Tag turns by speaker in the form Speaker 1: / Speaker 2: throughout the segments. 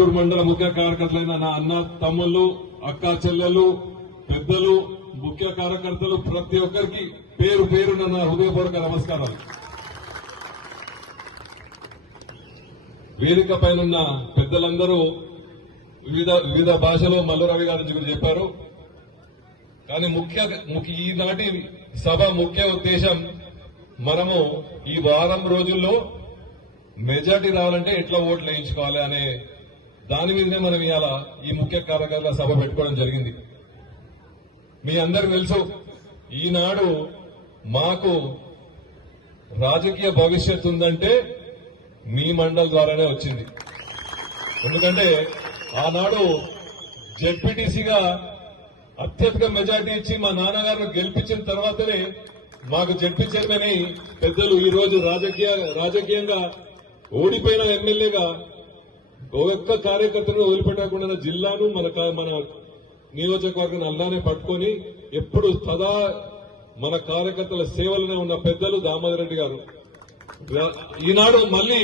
Speaker 1: కార్యకర్తలైన నా అన్న తమ్ముళ్ళు అక్క చెల్లెలు పెద్దలు ముఖ్య కార్యకర్తలు ప్రతి ఒక్కరికి పేరు పేరున నా హృదయపూర్వక నమస్కారాలు. వేదిక పైన పెద్దలందరూ వివిధ వివిధ భాషలో మల్లురవి గారి గురించి చెప్పారు. కానీ ముఖ్య ముఖ్య ఈనాటి సభ ముఖ్య ఉద్దేశం మనము ఈ వారం రోజుల్లో మెజార్టీ రావాలంటే ఎట్లా ఓట్లు వేయించుకోవాలి అనే దాని మీదనే మనం ఇవాళ ఈ ముఖ్య కార్యకర్తల సభ పెట్టుకోవడం జరిగింది. మీ అందరికి తెలుసు ఈనాడు మాకు రాజకీయ భవిష్యత్తు ఉందంటే మీ మండల్ ద్వారానే వచ్చింది. ఎందుకంటే ఆనాడు జెడ్పీటీసీగా అత్యధిక మెజార్టీ ఇచ్చి మా నాన్నగారిని గెలిపించిన తర్వాతనే మాకు జడ్పీ చైర్మన్ పెద్దలు ఈ రోజు రాజకీయ రాజకీయంగా ఓడిపోయిన ఎమ్మెల్యేగా ఒక్క కార్యకర్తను వదిలిపెట్టకుండా జిల్లాను మన మన నియోజకవర్గం అల్లానే పట్టుకొని ఎప్పుడు సదా మన కార్యకర్తల సేవలోనే ఉన్న పెద్దలు దామోదర్ రెడ్డి గారు. ఈనాడు మళ్ళీ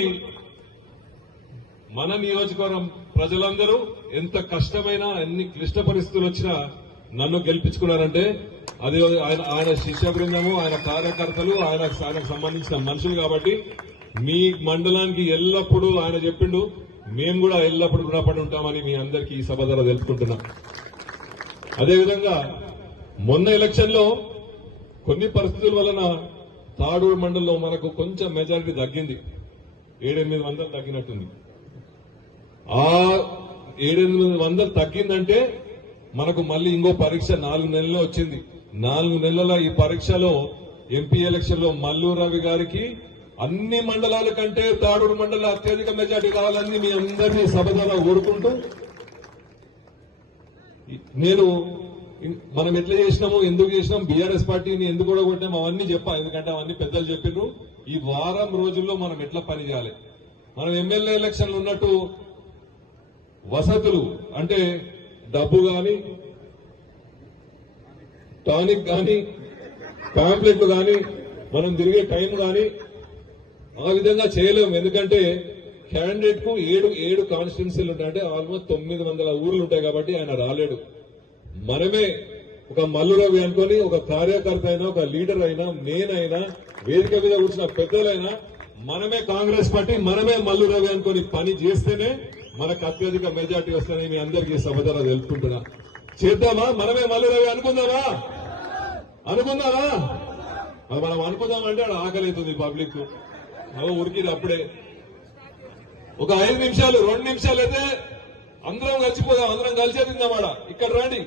Speaker 1: మన నియోజకవర్గం ప్రజలందరూ ఎంత కష్టమైన ఎన్ని క్లిష్ట పరిస్థితులు వచ్చినా నన్ను గెలిపించుకున్నారంటే అది ఆయన ఆయన శిష్య బృందము ఆయన కార్యకర్తలు ఆయన ఆయనకు సంబంధించిన మనుషులు కాబట్టి మీ మండలానికి ఎల్లప్పుడూ ఆయన చెప్పిండు మేము కూడా ఎల్లప్పుడూ రుణపడి ఉంటామని మీ అందరికీ ఈ సభ ద్వారా తెలుపుకుంటున్నాం. అదేవిధంగా మొన్న ఎలక్షన్లో కొన్ని పరిస్థితుల వలన తాడూరు మండలంలో మనకు కొంచెం మెజారిటీ తగ్గింది. ఏడెనిమిది వందలు తగ్గినట్టుంది. ఆ ఏడెనిమిది వందలు తగ్గిందంటే మనకు మళ్ళీ ఇంకో పరీక్ష నాలుగు నెలల్లో వచ్చింది. నాలుగు నెలల ఈ పరీక్షలో ఎంపీ ఎలక్షన్లో మల్లు రవి గారికి అన్ని మండలాల కంటే తాడూరు మండలం అత్యధిక మెజార్టీ కావాలని మీ అందరినీ సభ ద్వారా కోరుకుంటూ నేను మనం ఎట్లా చేసినాము ఎందుకు చేసినాం బీఆర్ఎస్ పార్టీని ఎందుకు కూడా కొట్టాం అవన్నీ చెప్పా ఎందుకంటే అవన్నీ పెద్దలు చెప్పిండ్రు ఈ వారం రోజుల్లో మనం ఎట్లా పని చేయాలి? మనం ఎమ్మెల్యే ఎలక్షన్లు ఉన్నట్టు వసతులు అంటే డబ్బు గాని టానిక్ గాని ప్యాంప్లెట్లు గాని మనం తిరిగే టైం కానీ ఆ విధంగా చేయలేము. ఎందుకంటే క్యాండిడేట్కు ఏడు ఏడు కాన్స్టిట్యున్సీలు ఉంటాయంటే ఆల్మోస్ట్ తొమ్మిది వందల ఊర్లు ఉంటాయి కాబట్టి ఆయన రాలేడు. మనమే ఒక మల్లురవి అనుకొని ఒక కార్యకర్త అయినా ఒక లీడర్ అయినా నేనైనా వేదిక మీద కూర్చున్న పెద్దలైనా మనమే కాంగ్రెస్ పార్టీ మనమే మల్లురవి అనుకొని పని చేస్తేనే మనకు అత్యధిక మెజార్టీ వస్తుందని మీ అందరికీ సభ తెలుపుకుంటున్నా. చేద్దామా? మనమే మల్లురవి అనుకుందామా? అనుకుందామా? మరి మనం అనుకుందామంటే ఆడ ఆకలి అవుతుంది పబ్లిక్. ఉరికిది అప్పుడే. ఒక ఐదు నిమిషాలు రెండు నిమిషాలు అయితే అందరం కలిసిపోదాం అందరం కలిసే తిందామాడ ఇక్కడ రండి.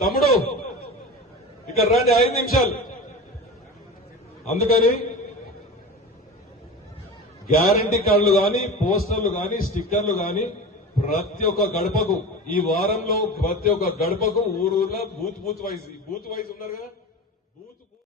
Speaker 1: తమ్ముడు ఇక్కడ రండి ఐదు నిమిషాలు. అందుకని గ్యారంటీ కార్డులు కానీ పోస్టర్లు కానీ స్టిక్కర్లు కానీ ప్రతి ఒక్క గడపకు ఈ వారంలో ప్రతి ఒక్క గడపకు ఊరూర్లో booth booth wise booth wise ఉన్నారు కదా?